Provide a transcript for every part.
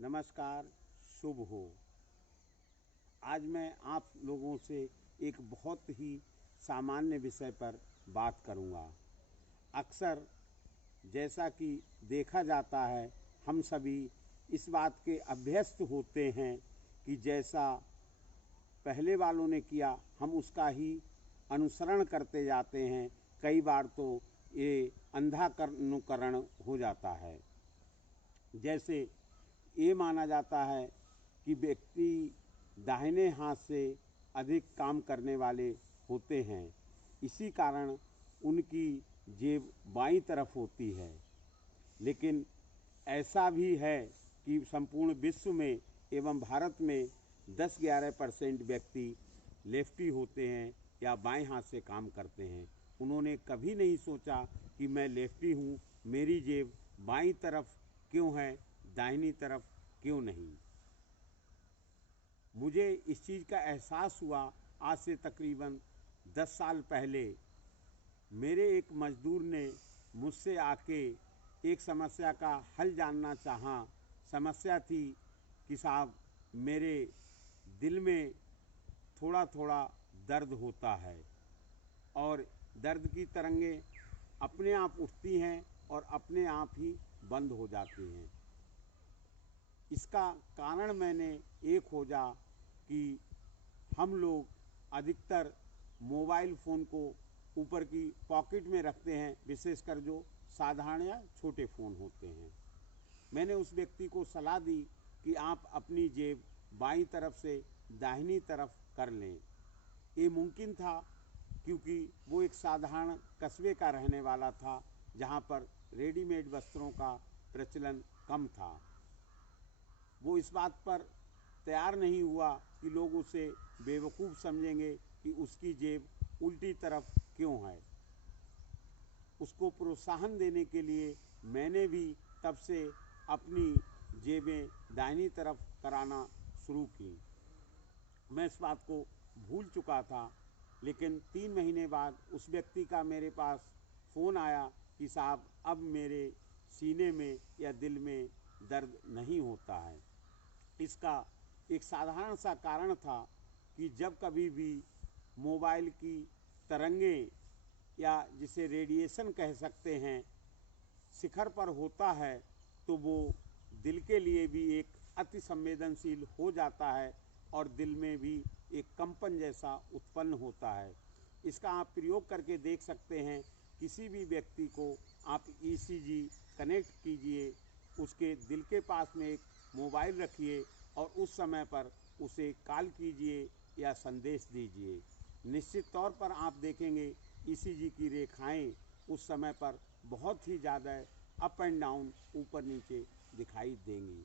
नमस्कार, शुभ हो। आज मैं आप लोगों से एक बहुत ही सामान्य विषय पर बात करूंगा। अक्सर जैसा कि देखा जाता है, हम सभी इस बात के अभ्यस्त होते हैं कि जैसा पहले वालों ने किया हम उसका ही अनुसरण करते जाते हैं। कई बार तो ये अंधानुकरण हो जाता है। जैसे ये माना जाता है कि व्यक्ति दाहिने हाथ से अधिक काम करने वाले होते हैं, इसी कारण उनकी जेब बाईं तरफ होती है। लेकिन ऐसा भी है कि संपूर्ण विश्व में एवं भारत में 10-11% व्यक्ति लेफ्टी होते हैं या बाएं हाथ से काम करते हैं। उन्होंने कभी नहीं सोचा कि मैं लेफ्टी हूँ, मेरी जेब बाईं तरफ क्यों है, दाहिनी तरफ क्यों नहीं। मुझे इस चीज़ का एहसास हुआ आज से तकरीबन 10 साल पहले। मेरे एक मज़दूर ने मुझसे आके एक समस्या का हल जानना चाहा। समस्या थी कि साहब, मेरे दिल में थोड़ा थोड़ा दर्द होता है और दर्द की तरंगें अपने आप उठती हैं और अपने आप ही बंद हो जाती हैं। इसका कारण मैंने ये खोजा कि हम लोग अधिकतर मोबाइल फ़ोन को ऊपर की पॉकेट में रखते हैं, विशेषकर जो साधारण या छोटे फ़ोन होते हैं। मैंने उस व्यक्ति को सलाह दी कि आप अपनी जेब बाईं तरफ से दाहिनी तरफ कर लें। ये मुमकिन था क्योंकि वो एक साधारण कस्बे का रहने वाला था, जहाँ पर रेडीमेड वस्त्रों का प्रचलन कम था। वो इस बात पर तैयार नहीं हुआ कि लोग उसे बेवकूफ़ समझेंगे कि उसकी जेब उल्टी तरफ क्यों है। उसको प्रोत्साहन देने के लिए मैंने भी तब से अपनी जेबें दाहिनी तरफ कराना शुरू की। मैं इस बात को भूल चुका था, लेकिन 3 महीने बाद उस व्यक्ति का मेरे पास फ़ोन आया कि साहब, अब मेरे सीने में या दिल में दर्द नहीं होता है। इसका एक साधारण सा कारण था कि जब कभी भी मोबाइल की तरंगें या जिसे रेडिएशन कह सकते हैं शिखर पर होता है, तो वो दिल के लिए भी एक अति संवेदनशील हो जाता है और दिल में भी एक कंपन जैसा उत्पन्न होता है। इसका आप प्रयोग करके देख सकते हैं। किसी भी व्यक्ति को आप ईसीजी कनेक्ट कीजिए, उसके दिल के पास में एक मोबाइल रखिए और उस समय पर उसे कॉल कीजिए या संदेश दीजिए। निश्चित तौर पर आप देखेंगे ईसीजी की रेखाएं उस समय पर बहुत ही ज़्यादा अप एंड डाउन, ऊपर नीचे दिखाई देंगी।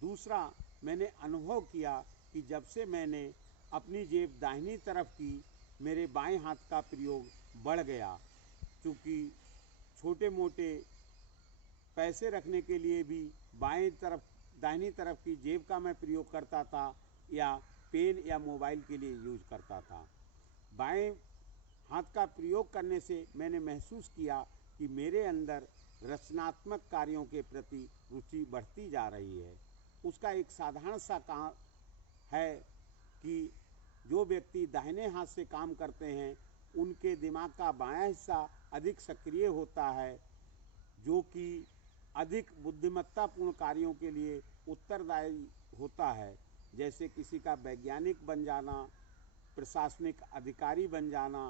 दूसरा, मैंने अनुभव किया कि जब से मैंने अपनी जेब दाहिनी तरफ की, मेरे बाएं हाथ का प्रयोग बढ़ गया। क्योंकि छोटे मोटे पैसे रखने के लिए भी दाहिनी तरफ की जेब का मैं प्रयोग करता था या पेन या मोबाइल के लिए यूज करता था। बाएं हाथ का प्रयोग करने से मैंने महसूस किया कि मेरे अंदर रचनात्मक कार्यों के प्रति रुचि बढ़ती जा रही है। उसका एक साधारण सा काम है कि जो व्यक्ति दाहिने हाथ से काम करते हैं, उनके दिमाग का बायां हिस्सा अधिक सक्रिय होता है, जो कि अधिक बुद्धिमत्तापूर्ण कार्यों के लिए उत्तरदायी होता है, जैसे किसी का वैज्ञानिक बन जाना, प्रशासनिक अधिकारी बन जाना,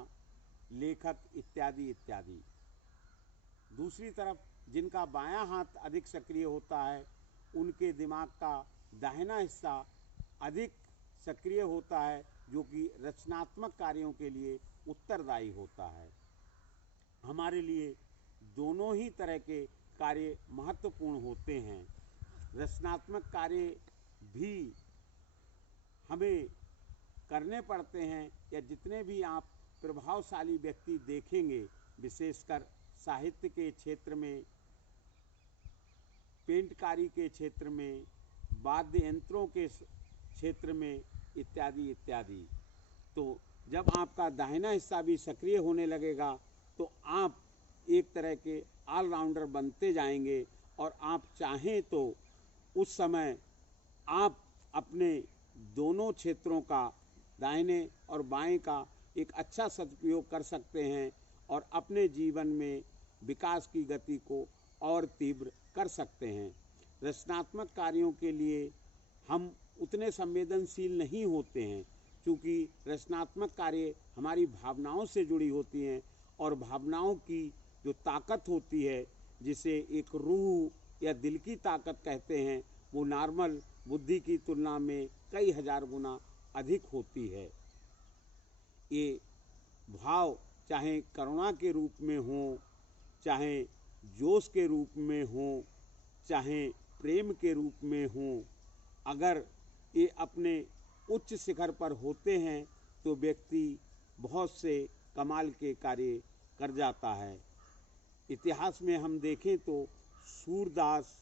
लेखक इत्यादि इत्यादि। दूसरी तरफ जिनका बायां हाथ अधिक सक्रिय होता है, उनके दिमाग का दाहिना हिस्सा अधिक सक्रिय होता है, जो कि रचनात्मक कार्यों के लिए उत्तरदायी होता है। हमारे लिए दोनों ही तरह के कार्य महत्वपूर्ण होते हैं। रचनात्मक कार्य भी हमें करने पड़ते हैं, या जितने भी आप प्रभावशाली व्यक्ति देखेंगे, विशेषकर साहित्य के क्षेत्र में, पेंटकारी के क्षेत्र में, वाद्य यंत्रों के क्षेत्र में इत्यादि इत्यादि, तो जब आपका दाहिना हिस्सा भी सक्रिय होने लगेगा तो आप एक तरह के ऑलराउंडर बनते जाएंगे और आप चाहें तो उस समय आप अपने दोनों क्षेत्रों का, दाहिने और बाएं का एक अच्छा सदुपयोग कर सकते हैं और अपने जीवन में विकास की गति को और तीव्र कर सकते हैं। रचनात्मक कार्यों के लिए हम उतने संवेदनशील नहीं होते हैं, क्योंकि रचनात्मक कार्य हमारी भावनाओं से जुड़ी होती हैं और भावनाओं की जो ताकत होती है, जिसे एक रूह या दिल की ताकत कहते हैं, वो नॉर्मल बुद्धि की तुलना में कई हजार गुना अधिक होती है। ये भाव चाहे करुणा के रूप में हो, चाहे जोश के रूप में हो, चाहे प्रेम के रूप में हो, अगर ये अपने उच्च शिखर पर होते हैं तो व्यक्ति बहुत से कमाल के कार्य कर जाता है। इतिहास में हम देखें तो सूरदास,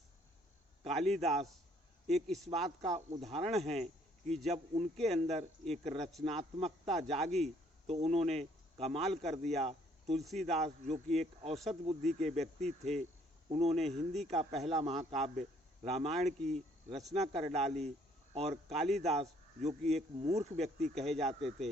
कालिदास एक इस बात का उदाहरण है कि जब उनके अंदर एक रचनात्मकता जागी तो उन्होंने कमाल कर दिया। तुलसीदास जो कि एक औसत बुद्धि के व्यक्ति थे, उन्होंने हिंदी का पहला महाकाव्य रामायण की रचना कर डाली, और कालिदास जो कि एक मूर्ख व्यक्ति कहे जाते थे,